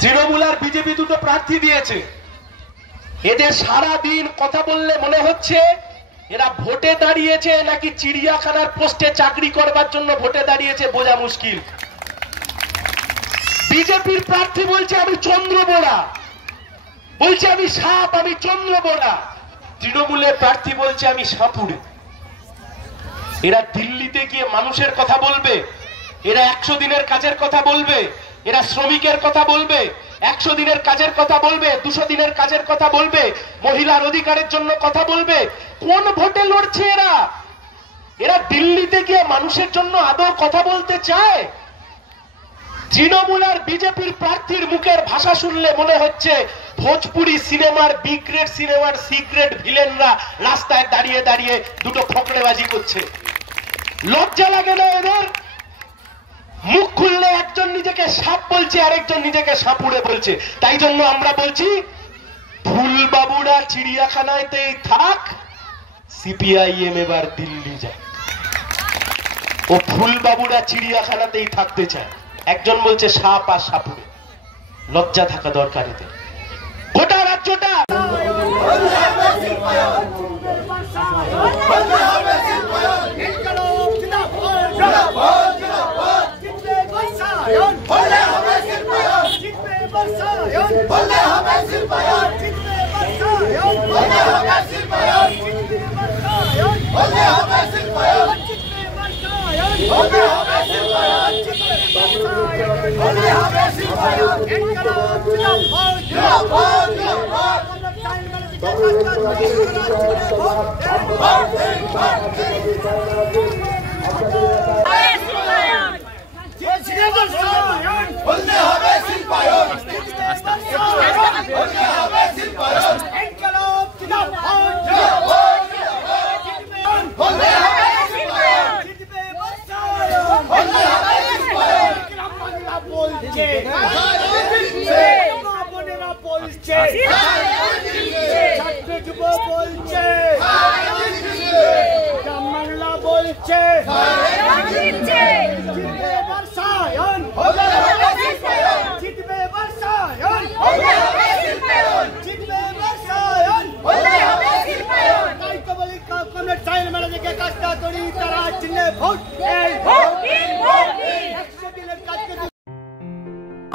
তৃণমূল আর BJP দুটো প্রার্থী দিয়েছে। এদের সারা দিন কথা বললে মনে হচ্ছে এরা ভোটে দাঁড়িয়েছে নাকি চিড়িয়াখানার পোস্টে চাকরি করবার জন্য ভোটে দাঁড়িয়েছে বোঝা মুশকিল। বিজেপির প্রার্থী বলছে আমি চন্দ্রবোড়া, বলছে আমি সাপ, আমি চন্দ্রবোড়া। তৃণমূলের প্রার্থী বলছে আমি সাপুড়ে। এরা দিল্লিতে গিয়ে মানুষের কথা বলবে, এরা 100 দিনের কাজের কথা বলবে, এরা শ্রমিকের কথা বলবে, 100 দিনের কাজের কথা বলবে, 200 দিনের কাজের কথা বলবে, মহিলার অধিকারের জন্য কথা বলবে। কোন ভোটে লড়ছে এরা? এরা দিল্লিতে গিয়ে মানুষের জন্য আদৌ কথা বলতে চায়? তৃণমূল আর বিজেপির প্রার্থীর মুখের ভাষা শুনলে মনে হচ্ছে ভোজপুরি সিনেমার বি গ্রেড সিনেমার সিক্রেট ভিলেনরা রাস্তায় দাঁড়িয়ে দাঁড়িয়ে দুটো ফকড়েবাজি করছে। লজ্জা লাগে না এদের? মুখ খুললে একজন নিজেকে সাপ বলছে, আরেকজন নিজেকে সাপুড়ে বলছে। তাই জন্য আমরা বলছি ফুলবাবুরা চিড়িয়াখানাতেই থাক, সিপিআইএম এবার দিল্লি যায়। ও ফুলবাবুরা চিড়িয়াখানাতেই থাকতে চায়। একজন বলছে সাপ আর সাপুড়ে। লজ্জা থাকা দরকার এদের। গোটা রাজ্যটা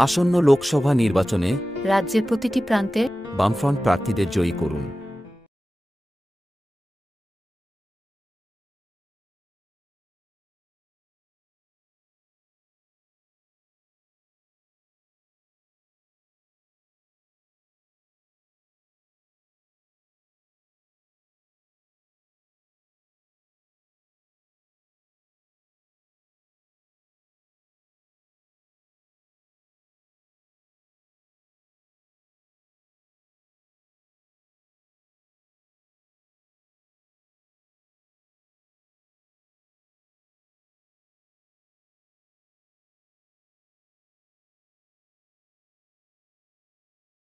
আসন্ন লোকসভা নির্বাচনে রাজ্যের প্রতিটি প্রান্তে বামফ্রন্ট প্রার্থীদের জয়ী করুন।